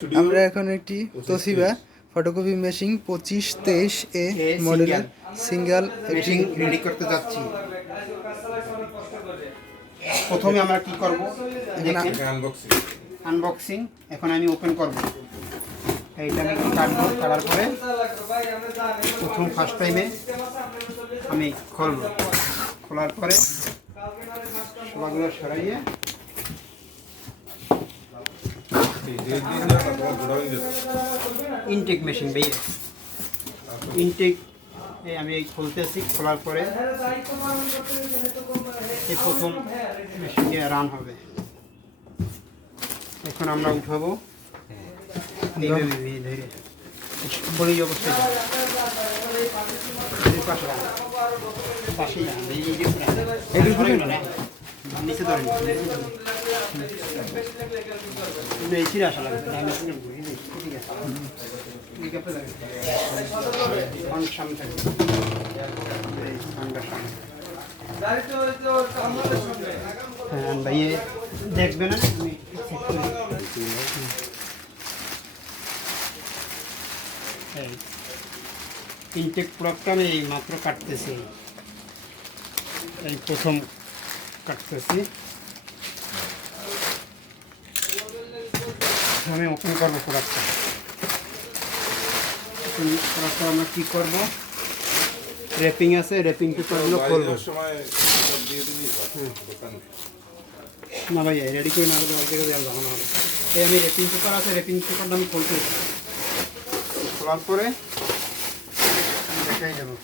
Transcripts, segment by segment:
আমরা এখন একটি তোশিবা ফটোকপি মেশিন 2523 মডেলের সিঙ্গেল মেশিন রেডি করতে যাচ্ছি। প্রথমে আমরা কি করব, আনবক্সিং। এখন আমি ওপেন করব। এইটা আমি কাটবো, কাটার পরে প্রথম ফার্স্ট টাইমে আমি খুলব। খোলার পরে সবগুলো সরাইয়ে ইনটেক মেশিন ভাই, ইনটেক আমি খুলতেছি। খোলার পরে এই প্রথম মেশিনটি রান হবে। এখন আমরা উঠাবো বলি অবস্থায় নিচে ধরেন বেশি আসা লাগবে। ঠিক আছে, সামনে থাকবে, হ্যাঁ ভাই দেখবে না। ইনটেক প্রোডাক্টটা আমি এই মাত্র কাটতেছি, এই প্রথম কাটতেছি। আমি ওপেন করবো প্রোডাক্টটা। প্রোডাক্টটা আমরা কী করবো, র্যাপিং আছে, র্যাপিং পেপারগুলো খুলবো। না ভাই রেডি করে না হলে অনেক জায়গায় জানানো হবে। এই আমি র্যাপিং পেপার আছে, র্যাপিং পেপারটা আমি খুলতে, খোলার পরে দেখাই যাবো।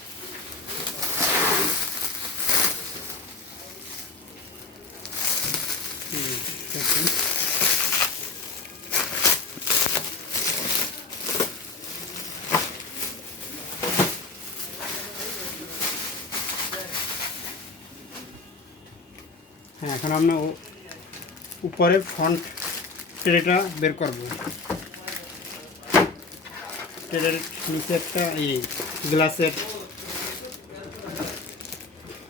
হ্যাঁ, এখন আমরা উপরে ফ্রন্ট ট্রেটা বের করব। ট্রের নিচে একটা এই গ্লাসের,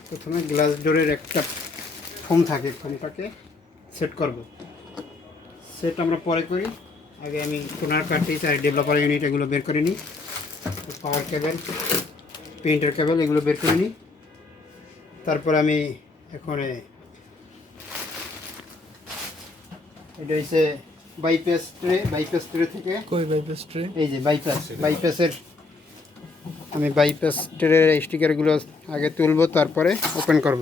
প্রথমে গ্লাস ডোরের একটা ফোম থাকে, ফোমটাকে সেট করব। সেট আমরা পরে করি, আগে আমি টোনার কার্ট্রিজ আর ডেভেলপার ইউনিট এগুলো বের করে নিই। পাওয়ার কেবল, প্রিন্টার কেবল এগুলো বের করে নিই। তারপর আমি এখন এটা হচ্ছে বাইপাস ট্রে। বাইপাস ট্রে থেকে এই যে বাইপাসের আমি বাইপাস ট্রের স্টিকারগুলো আগে তুলব, তারপরে ওপেন করব।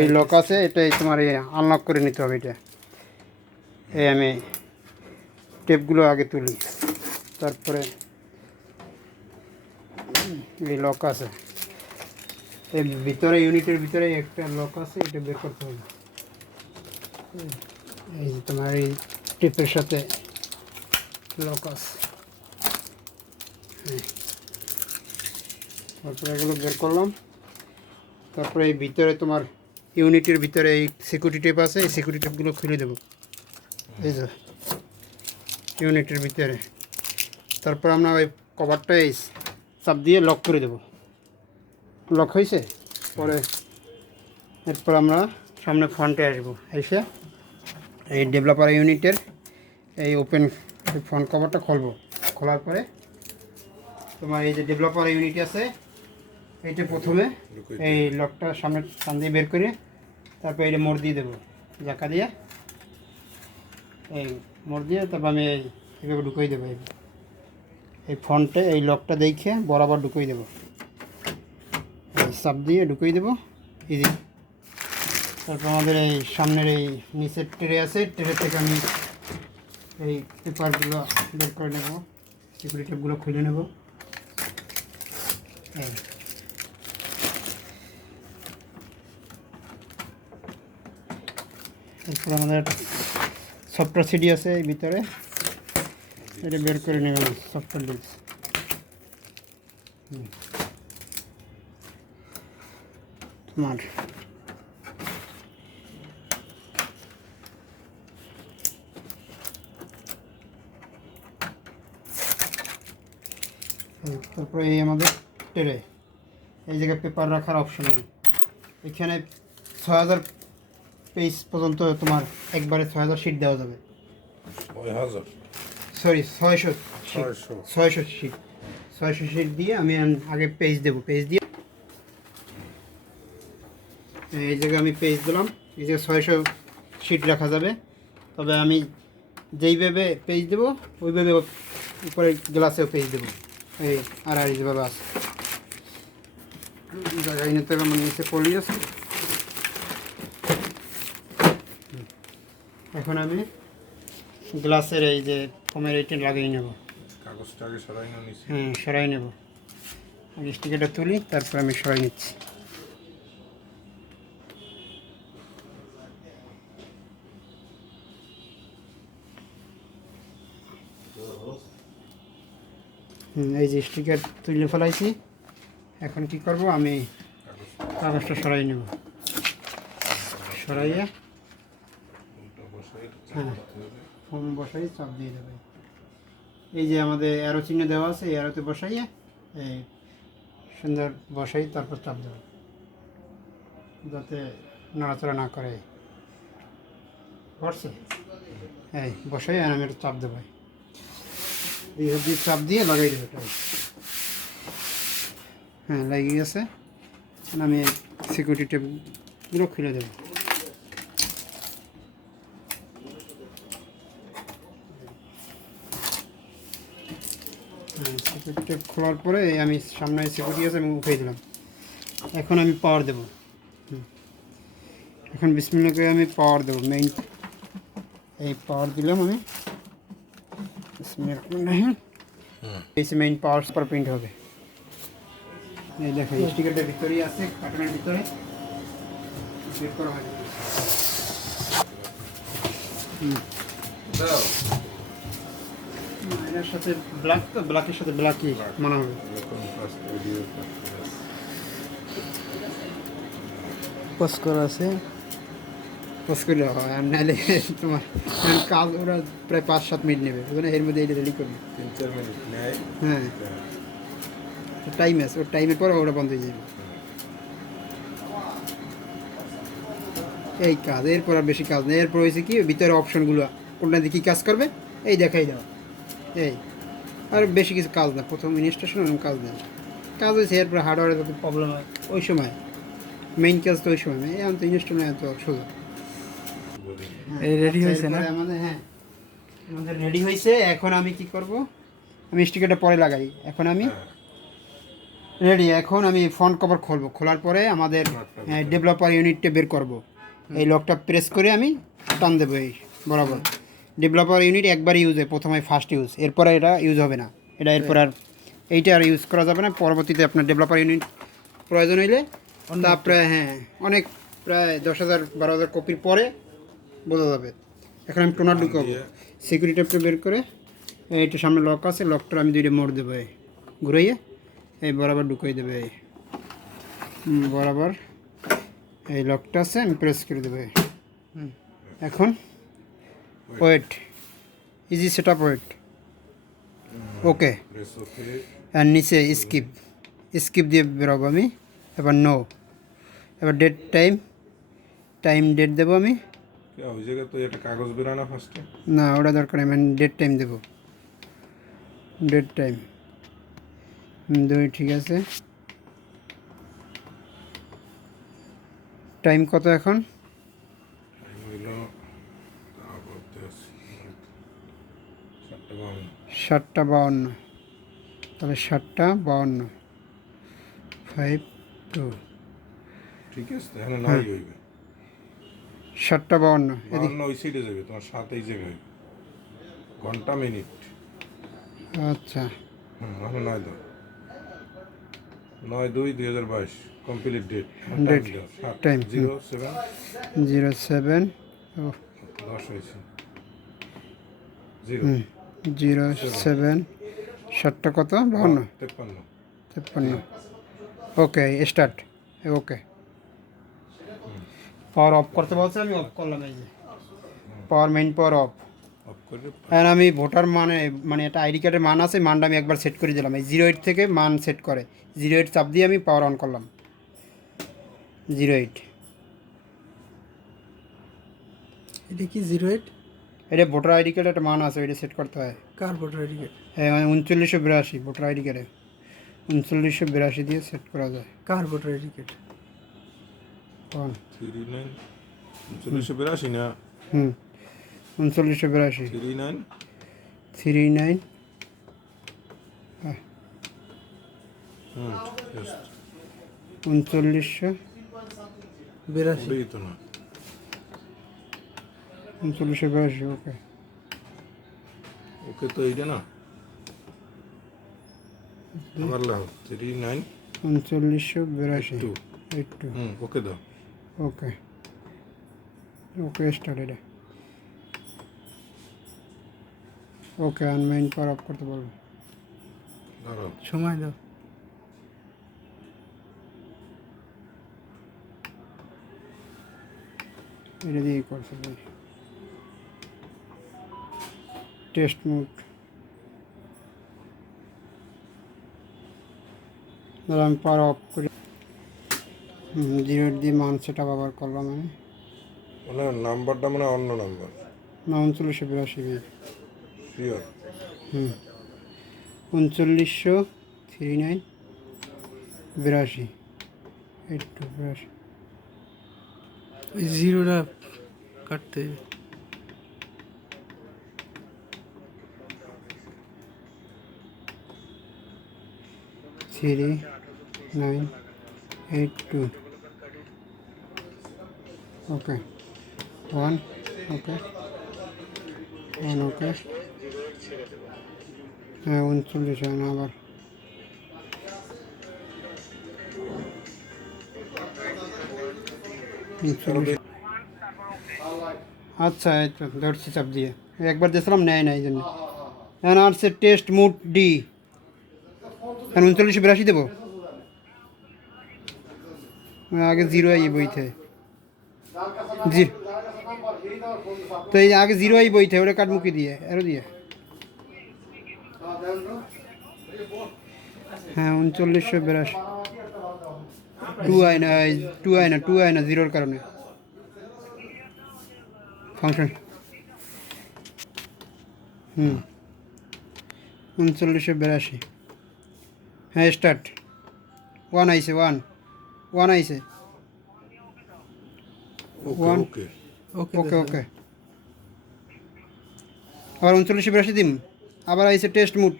এই লক আছে, এটাই তোমার আনলক করে নিতে হবে। এটা এই আমি টেপগুলো আগে তুলি, তারপরে এই লক আছে, এর ভিতরে ইউনিটের ভিতরে একটা লক আছে, এটা বের করতে হবে। এই যে তোমার এই টেপের সাথে লক আছে। তারপরে এগুলো বের করলাম। তারপরে এই ভিতরে তোমার ইউনিটের ভিতরে এই সিকিউরিটি টেপ আছে, এই সিকিউরিটি টেপগুলো খুলে দেবো এই যে ইউনিটের ভিতরে। তারপর আমরা ওই কভারটা এই চাপ দিয়ে লক করে দেব। লক হয়েছে পরে এরপর আমরা সামনে ফ্রন্টে আসবো। এসে এই ডেভেলপার ইউনিটের এই ওপেন ফ্রন্ট কভারটা খুলবো। খোলার পরে তোমার এই যে ডেভেলপার ইউনিট আছে, এইটা প্রথমে এই লকটা সামনে টান দিয়ে বের করে, তারপর এটা মোড় দিয়ে দেবো, জাকা দিয়ে এই মোড় দিয়ে, তারপর আমি এইভাবে ঢুকিয়ে দেবো। এই ফ্রন্টে এই লকটা দেখে বরাবর ঢুকিয়ে দেবো, এই চাপ দিয়ে ঢুকিয়ে দেবো ইজি। তারপর আমাদের এই সামনের এই নিচের ট্রে আছে, ট্রে থেকে আমি এই পেপারগুলো বের করে নেব, সিকিউরিটি টেপগুলো খুলে নেব। এরপর আমাদের একটা সফটওয়্যার সিডি আছে এই ভিতরে, এটা বের করে নেবেন সফটওয়্যার ডিস্ক। তোমার তারপরে এই আমাদের ট্রে, এই জায়গায় পেপার রাখার অপশন নেই। এখানে 6000 পেজ পর্যন্ত তোমার একবারে 6000 শিট দেওয়া যাবে। সরি 600 শিট 600 শিট দিয়ে আমি আগে পেজ দেবো। পেজ দিয়ে এই জায়গায় আমি পেজ দিলাম। এই যে 600 শিট রাখা যাবে, তবে আমি যেইভাবে পেজ দেবো ওইভাবে উপরে গ্লাসেও পেজ দেবো। এই আর যেভাবে আছে জায়গায় নিতে হবে, আমার নিচে পড়ে আছে। এখন আমি গ্লাসের এই যে ফোমের এইটা লাগিয়ে নেব। কাগজটা আগে সরাই না নিচে? হ্যাঁ, সরাই নেব। আগে স্টিকারটা তুলি, তারপর আমি সরাই নিচ্ছি। এই যে স্টিকার তুলে ফেলাইছি। এখন কি করব, আমি কাগজটা সরাই নেব। সরাইয়ে হ্যাঁ ফোম বসাই চাপ দিয়ে দেবে। এই যে আমাদের অ্যারো চিহ্ন দেওয়া আছে, এই অ্যারোতে বসাইয়ে এই সুন্দর বসাই, তারপর চাপ দেবে যাতে নড়াচড়া না করে। পড়ছে এই বসাই, আর আমি একটু চাপ দেবো। এই হাত দিয়ে চাপ দিয়ে লাগাই দেবো। হ্যাঁ, লাগিয়ে গেছে। আমি সিকিউরিটি টেপগুলো খুলে দেবো। সিকিউরিটি টেপ খোলার পরে আমি সামনে সিকিউরিটি আছে, আমি উঠিয়ে দিলাম। এখন আমি পাওয়ার দেবো। এখন বিসমিল্লাহ করে আমি পাওয়ার দেবো। মেইন এই পাওয়ার দিলাম আমি। এই মেইন পাওয়ার সুপার প্রিন্ট হবে। এই দেখো স্টিকারটার ভিতরেই আছে, কার্টনের ভিতরে বের করা হয়। এর সাথে ব্ল্যাক, তো ব্ল্যাকের সাথে ব্ল্যাকই মানা হবে। পোস্ট করা আছে, পোস্ট করলে হয়। আর নাহলে তোমার কাজ ওরা প্রায় 5-7 মিনিট নেবে, ওখানে এর মধ্যে এটা রেডি করবে। 3-4 মিনিট নেয়। হ্যাঁ, টাইম আছে, ওর টাইমের পরে ওরা বন্ধ হয়ে যাবে। এই কাজ, এরপর আর বেশি কাজ নেই। এরপর হয়েছে কি, ভিতরে অপশনগুলো কোনটা দিয়ে কী কাজ করবে এই দেখাই দাও। এই আর বেশি কিছু কাজ না, প্রথম ইনস্টলেশন ওরকম কাজ নেই। কাজ হয়েছে এরপরে হার্ডওয়্যারে যত প্রবলেম হয় ওই সময়, মেইন কাজ তো ওই সময় নেই। এখন তো ইনস্টল এত সোজা। এই রেডি হয়েছে না? আমাদের হ্যাঁ, আমাদের রেডি হয়েছে। এখন আমি কি করব, আমি স্টিকারটা পরে লাগাই। এখন আমি রেডি। এখন আমি ফ্রন্ট কভার খুলবো। খোলার পরে আমাদের ডেভেলপার ইউনিটটা বের করব। এই লকটা প্রেস করে আমি টান দেবো এই বরাবর। ডেভেলপার ইউনিট একবার ইউজ হয়, প্রথমে ফার্স্ট ইউজ, এরপরে এটা ইউজ হবে না। এটা এরপর আর এইটা আর ইউজ করা যাবে না। পরবর্তীতে আপনার ডেভেলপার ইউনিট প্রয়োজন হইলে তারপরে হ্যাঁ অনেক প্রায় 10,000-12,000 কপির পরে বোঝা যাবে। এখন আমি টোনার ঢুকাবো। সিকিউরিটি টেপটা বের করে এইটা সামনে লক আছে, লকটা আমি 2টা মোড় দেবো। এই ঘুরাইয়ে এই বরাবর ঢুকাই দেবে। এই বরাবর এই লকটা আছে, আমি প্রেস করে দেবো। এখন wait, easy set up, wait, okay. আর নিচে স্কিপ, স্কিপ দিয়ে বেরোবো আমি। এবার নো, এবার ডেট টাইম ডেট দেবো আমি। ওই জায়গায় তো একটা কাগজ বেরানো ফার্স্টে না, ওটা দরকার নেই, মানে ডেট টাইম দেবো। ডেট টাইম 2, ঠিক আছে। টাইম কত এখন? হইল 7:52। তাহলে 7:52 5-2, ঠিক আছে। এখন নাই হইবে 7:52 এদিকে ওই সাইডে যাবে, তোমার 7 এই জায়গায় ঘন্টা মিনিট। আচ্ছা, এখন 9/2/2022 কমপ্লিট ডেট। টাইম 07 07 10 হয়েছে 07 7টা কত 52 53। ওকে, স্টার্ট। ওকে, পাওয়ার অফ করতে বলছে, আমি অফ করলাম। এই যে পাওয়ার, মেইন পাওয়ার অফ। আর আমি ভোটার মানে একটা আইডি কার্ডের মান আছে, মানটা আমি একবার সেট করে দিলাম। এই 08 থেকে মান সেট করে 08 চাপ দিয়ে আমি পাওয়ার অন করলাম। 08, এটা কি 08? এটা ভোটার আইডি কার্ডে একটা মান আছে, এটা সেট করতে হয়। কার ভোটার আইডি কার্ড? হ্যাঁ 3982 ভোটার আইডি কার্ডে 3982 দিয়ে সেট করা যায়। কার ভোটার আইডি কার্ড? কোন 39 3982 না 3982 39 39 just 3982 ওটাই তো না 3982 ওকে। ওকে তো এইটা না আমার লাভ 39 3982 82 ওকে দাও ওকে ওকে স্টার্ট এটা ওকে আনমাইন্ড পাওয়ার অফ করতে বলবো। দাঁড়াও সময় দাও। এটা দিয়ে করছে ভাই টেস্ট মোড। ধর আমি পাওয়ার অফ করি 0 দিয়ে মান সেটা আবার করলাম আমি মানে নাম্বারটা মানে অন্য নাম্বার না 3982 শিওর 3939 82 82 ওই জিরোটা কাটতে হবে। থ্রি নাইন 82 ওকে 1 ওকে 1 ওকে হ্যাঁ 39 হয় না আবার আচ্ছা এই তো ধরছি চাপ দিয়ে একবার দিয়েছিলাম নেয় না এই জন্য এখন আসছে টেস্ট মুড ডি এখন 3982 দেবো আগে 0 আই বইতে জি তো এই আগে 0 আই বইতে ওটা কাট মুখি দিয়ে আরো দিয়ে হ্যাঁ 3982 2 আই না 2 আই না 0-র কারণে ফাংশন 3982 হ্যাঁ স্টার্ট 1 আইছে 1 আইছে ওকে One. ওকে ওকে ওকে ওকে আবার 3982 দিন আবার আইছে টেস্ট মুড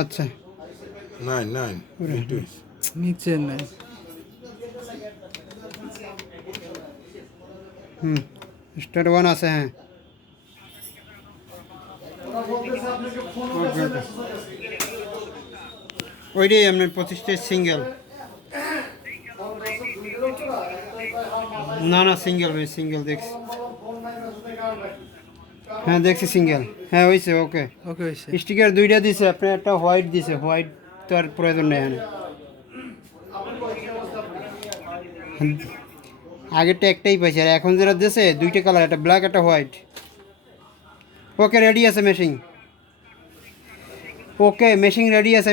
আচ্ছা 9 নিচে নাই। স্টার্ট 1 আছে হ্যাঁ ওকে ওকে ওইটাই আপনার 25টা সিঙ্গেল না না সিঙ্গেল ভাই সিঙ্গেল দেখছি হ্যাঁ দেখছি সিঙ্গেল হ্যাঁ হয়েছে ওকে ওকে হয়েছে। স্টিকার 2টা দিছে আপনি একটা হোয়াইট দিছে হোয়াইট তো আর প্রয়োজন নেই এখানে আগেরটা একটাই পাইছে আর এখন যেটা দিছে 2টা কালার একটা ব্ল্যাক একটা হোয়াইট ওকে রেডি আছে মেশিং ওকে মেশিং রেডি আছে